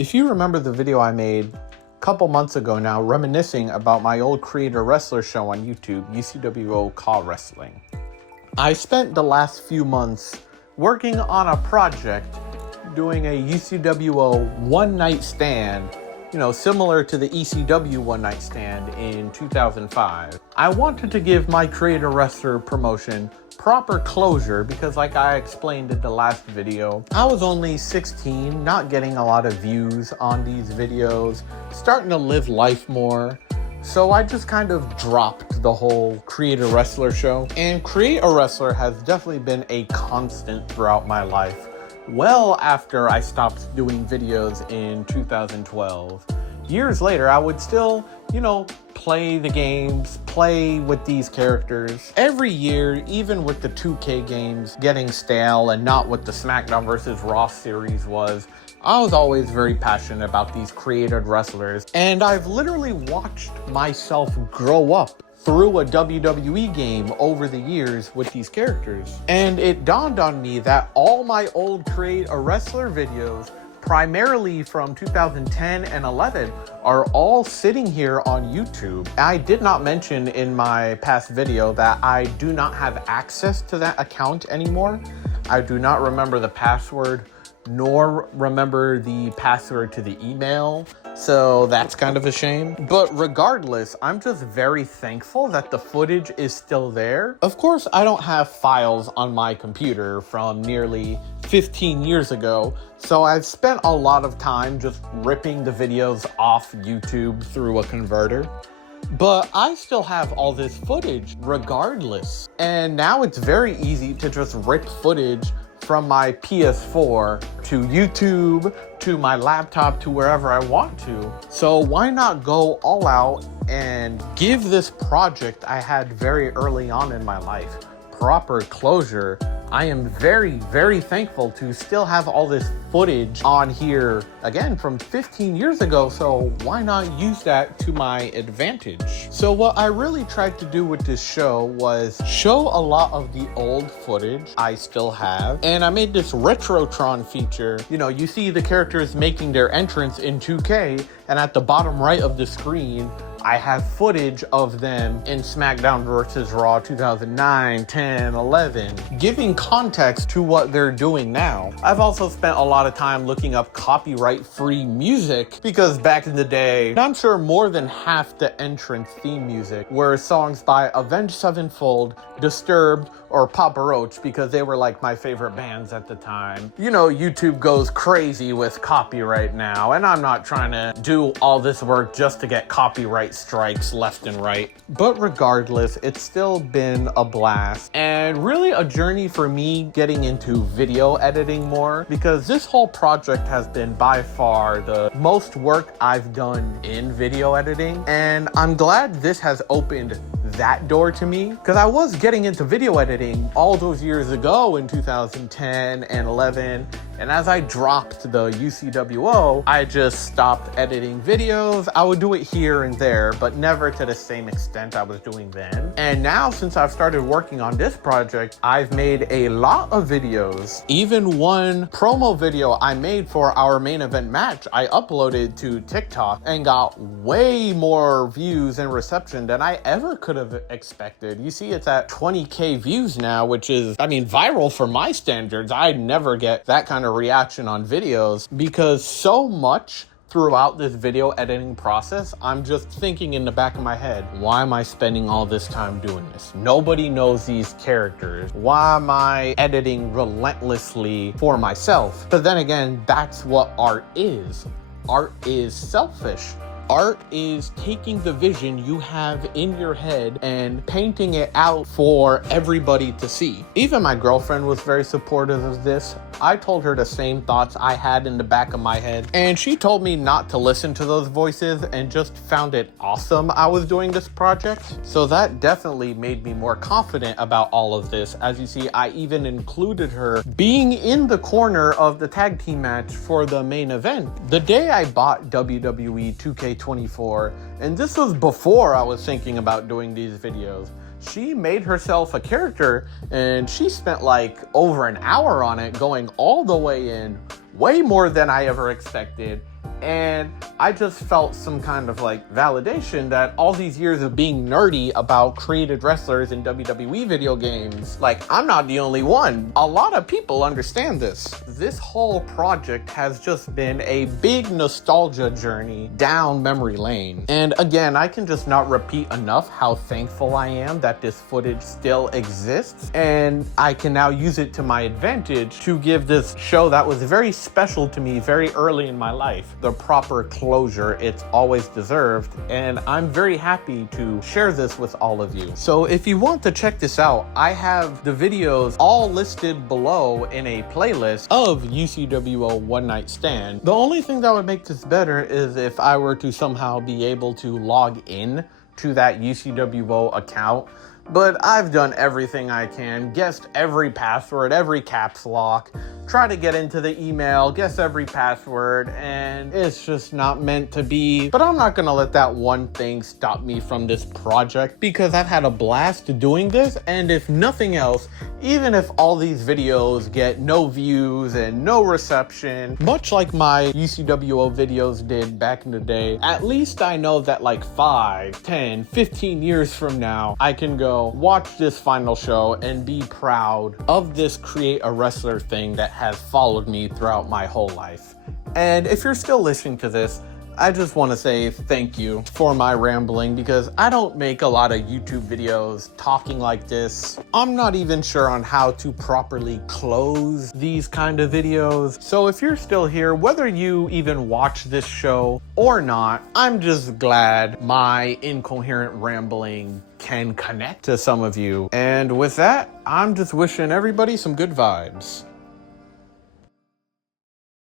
If you remember the video I made a couple months ago now, reminiscing about my old creator wrestler show on YouTube, UCWO CAW Wrestling, I spent the last few months working on a project doing a UCWO one-night stand, similar to the ECW one-night stand in 2005. I wanted to give my creator wrestler promotion proper closure because, like I explained in the last video, I was only 16, not getting a lot of views on these videos, starting to live life more. So I just kind of dropped the whole creator wrestler show. And create a wrestler has definitely been a constant throughout my life. Well after I stopped doing videos in 2012. Years later, I would still, play the games, play with these characters. Every year, even with the 2K games getting stale and not what the SmackDown vs. Raw series was, I was always very passionate about these created wrestlers. And I've literally watched myself grow up through a WWE game over the years with these characters. And it dawned on me that all my old Create a Wrestler videos, primarily from 2010 and 11, are all sitting here on YouTube. I did not mention in my past video that I do not have access to that account anymore. I do not remember the password, nor remember the password to the email. So that's kind of a shame. But regardless, I'm just very thankful that the footage is still there. Of course, I don't have files on my computer from nearly 15 years ago, so I've spent a lot of time just ripping the videos off YouTube through a converter. But I still have all this footage regardless. And now it's very easy to just rip footage from my PS4 to YouTube, to my laptop, to wherever I want to. So why not go all out and give this project I had very early on in my life proper closure? I am very, very thankful to still have all this footage on here, again, from 15 years ago, so why not use that to my advantage? So what I really tried to do with this show was show a lot of the old footage I still have, and I made this Retrotron feature. You see the characters making their entrance in 2K, and at the bottom right of the screen, I have footage of them in SmackDown vs. Raw 2009, 10, 11, giving context to what they're doing now. I've also spent a lot of time looking up copyright-free music because back in the day, I'm sure more than half the entrance theme music were songs by Avenged Sevenfold, Disturbed, or Papa Roach because they were like my favorite bands at the time. YouTube goes crazy with copyright now, and I'm not trying to do all this work just to get copyright strikes left and right. But regardless, it's still been a blast and really a journey for me getting into video editing more, because this whole project has been by far the most work I've done in video editing. And I'm glad this has opened that door to me, because I was getting into video editing all those years ago in 2010 and 11, and as I dropped the UCWO, I just stopped editing videos. I would do it here and there, but never to the same extent I was doing then. And now, since I've started working on this project, I've made a lot of videos. Even one promo video I made for our main event match, I uploaded to TikTok and got way more views and reception than I ever could have expected. You see, it's at 20K views now, which is, viral for my standards. I never get that kind of reaction on videos because so much throughout this video editing process, I'm just thinking in the back of my head, why am I spending all this time doing this? Nobody knows these characters. Why am I editing relentlessly for myself? But then again, that's what art is. Art is selfish. Art is taking the vision you have in your head and painting it out for everybody to see. Even my girlfriend was very supportive of this. I told her the same thoughts I had in the back of my head, and she told me not to listen to those voices and just found it awesome I was doing this project. So that definitely made me more confident about all of this. As you see, I even included her being in the corner of the tag team match for the main event. The day I bought WWE 2K24, and this was before I was thinking about doing these videos, she made herself a character and she spent like over an hour on it, going all the way in, way more than I ever expected. And I just felt some kind of like validation that all these years of being nerdy about created wrestlers in WWE video games, like, I'm not the only one. A lot of people understand this. This whole project has just been a big nostalgia journey down memory lane. And again, I can just not repeat enough how thankful I am that this footage still exists, and I can now use it to my advantage to give this show that was very special to me very early in my life the proper closure it's always deserved, and I'm very happy to share this with all of you. So if you want to check this out, I have the videos all listed below in a playlist of UCWO One Night Stand. The only thing that would make this better is if I were to somehow be able to log in to that UCWO account. But I've done everything I can, guessed every password, every caps lock, try to get into the email, guess every password, and it's just not meant to be. But I'm not gonna let that one thing stop me from this project, because I've had a blast doing this, and if nothing else, even if all these videos get no views and no reception, much like my UCWO videos did back in the day, at least I know that like 5, 10, 15 years from now, I can go watch this final show and be proud of this create a wrestler thing that has followed me throughout my whole life. And if you're still listening to this, I just want to say thank you for my rambling, because I don't make a lot of YouTube videos talking like this. I'm not even sure on how to properly close these kind of videos. So if you're still here, whether you even watch this show or not, I'm just glad my incoherent rambling can connect to some of you. And with that, I'm just wishing everybody some good vibes.